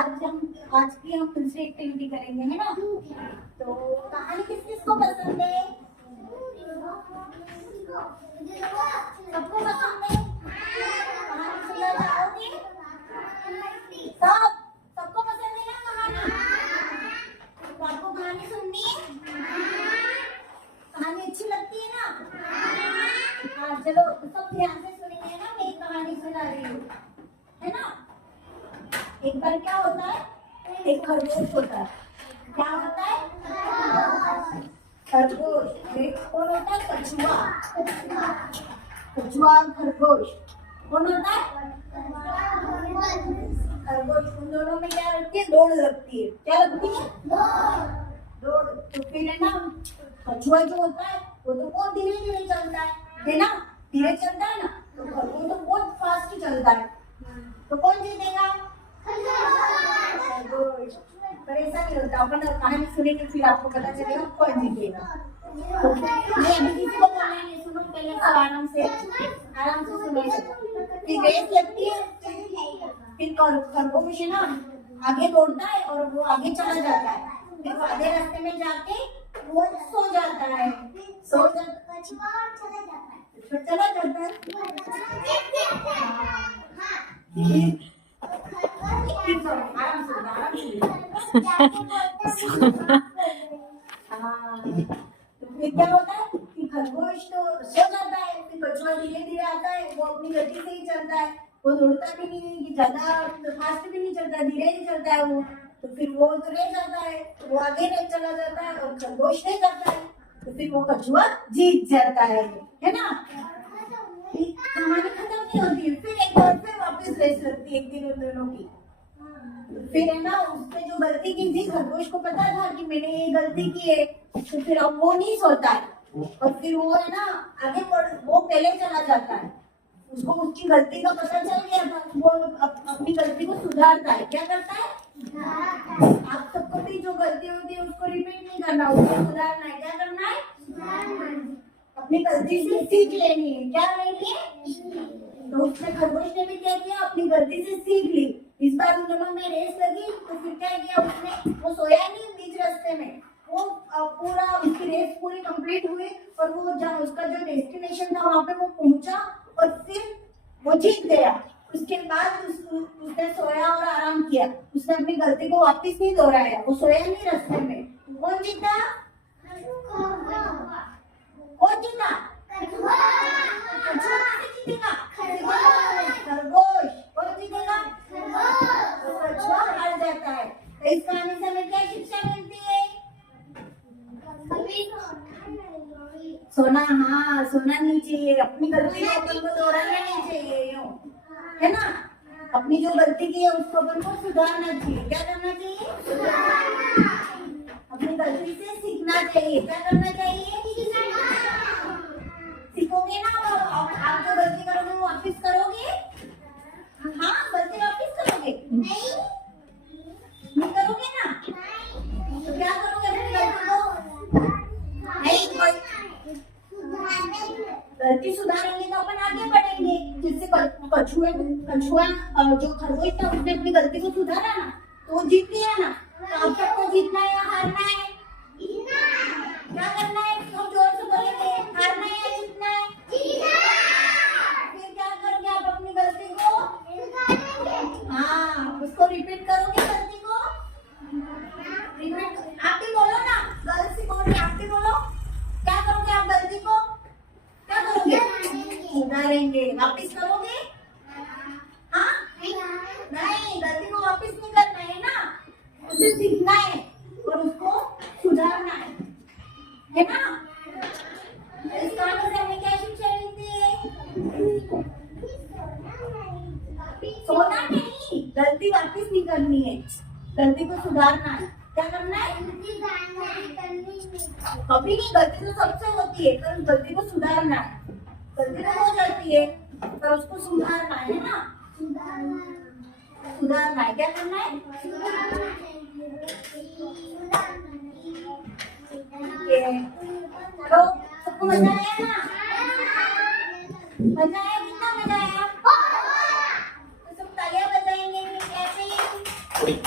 आज की हम दूसरी एक्टिविटी करेंगे, है ना। तो कहानी किस किस को पसंद है? सबको पसंद है? कहानी सुनना चाहोगे? सबको पसंद है ना कहानी? तो आपको कहानी सुननी है? कहानी अच्छी लगती है ना? हाँ चलो सब ध्यान से सुनेंगे ना, मैं एक कहानी सुना रही हूँ, है ना। एक बार क्या होता है, एक खरगोश होता है। क्या होता है? खरगोश। एक कौन होता है? कछुआ। कछुआ और खरगोश कौन होता है? खरगोश। उन दोनों में क्या लगती है? दौड़ लगती है। क्या लगती है? दौड़। तो फिर है ना, कछुआ जो होता है वो तो बहुत धीरे धीरे चलता है ना, धीरे चलता है ना। तो खरगोश तो बहुत फास्ट चलता है। तो कौन जीतेगा? खरगोश। पर ऐसा नहीं होता, अपन कहानी सुनेंगे फिर आपको पता चलेगा कौन जीतेगा। तो मैं अभी किसको बोलना है सुनो, पहले सब आराम से सुनो। फिर रेस लगती है, फिर खरगोश है ना आगे दौड़ता है और वो आगे चला जाता है। फिर वो आधे रास्ते में जाके वो सो जाता है। चला जाता है। आराम से। तो फिर क्या होता है कि खरगोश तो सो जाता है, फिर कछुआ धीरे धीरे आता है, वो अपनी गति से ही चलता है, वो दौड़ता भी नहीं है कि ज्यादा फास्ट भी नहीं चलता, धीरे ही चलता है वो। तो फिर वो तो रह जाता है, वो आगे नहीं चला जाता है और खरगोश नहीं जाता है। तो फिर वो कछुआ जीत जाता है ना। कहानी खत्म नहीं होती, फिर एक बार फिर वापस रेस लगती है एक दिन उन दोनों की। फिर है ना, उसने जो गलती की थी, खरगोश को पता था कि मैंने ये गलती की है, तो फिर अब वो नहीं सोता है और फिर वो है ना आगे वो पहले चला जाता है। उसको उसकी गलती का पता चल गया था, वो अपनी गलती को सुधारता है। क्या करता है? आप सबको भी जो गलती होती है उसको रिपीट नहीं करना, उसको सुधारना है। क्या करना है? अपनी गलती से सीख लेनी है। क्या लेनी है? तो उसने खरगोश ने भी क्या किया, अपनी गलती से सीख ली। इस बार उन दोनों में रेस लगी तो फिर क्या किया उसने, वो सोया नहीं बीच रास्ते में, वो पूरा उसकी रेस पूरी कंप्लीट हुई और वो जहाँ उसका जो डेस्टिनेशन था वहां पे वो पहुंचा और फिर वो जीत गया। उसके बाद उसने सोया और आराम किया, उसने अपनी गलती को वापस नहीं दोहराया, वो सोया नहीं रास्ते में। कौन जीता? कौन जीता? जीतेगा खरगोश। कौन जीतेगा? कछुआ हार जाता है। तो इस कहानी से हमें क्या शिक्षा मिलती है? सोना, हाँ सोना नहीं चाहिए, अपनी गलती को अपन को दोहराना नहीं चाहिए, है ना। अपनी जो गलती की है उसको अपन को सुधारना चाहिए। क्या करना चाहिए? अपनी गलती से सीखना चाहिए। क्या करना चाहिए? सीखोगे ना, आप जो गलती करोगे वो वापिस करोगे? हाँ गलती वापिस करोगे? नहीं करोगे ना। तो क्या करोगे अपनी गलती को? नहीं, गलती सुधारेंगे तो अपन आगे बढ़ेंगे। जिससे कछुआ जो खरगोश था उसने अपनी गलती को सुधारा ना, तो वो जीत गया ना। तो आप सबको जीतना है या हारना है? क्या करना है? तो जोर से बोलेंगे, हारना है या जीतना है? फिर क्या करोगे आप अपनी गलती को? हाँ उसको रिपीट करोगे गलती को। रिपीट आप भी बोलो ना, गर्ल्स ही बोल रही, आप भी बोलो। क्या करोगे आप गलती को? क्या करोगे? सुधारेंगे। वापिस करोगे? हाँ नहीं, गलती को वापिस नहीं करना है ना, उसे सीखना है और उसको सुधारना है ना। इस कहानी से हमें क्या शिक्षा मिलती है? सोना नहीं, गलती वापिस नहीं करनी है, गलती को सुधारना है। क्या करना है? कभी नहीं, गलती तो सबसे होती है, पर गलती को सुधारना है। गलती तो हो जाती है पर उसको सुधारना है ना। सुधारना है। क्या करना है? तो सबको मजा आया ना? मजा आया? कितना मजा आया? तो सब तालियां बजाएंगे कैसे? थोड़ी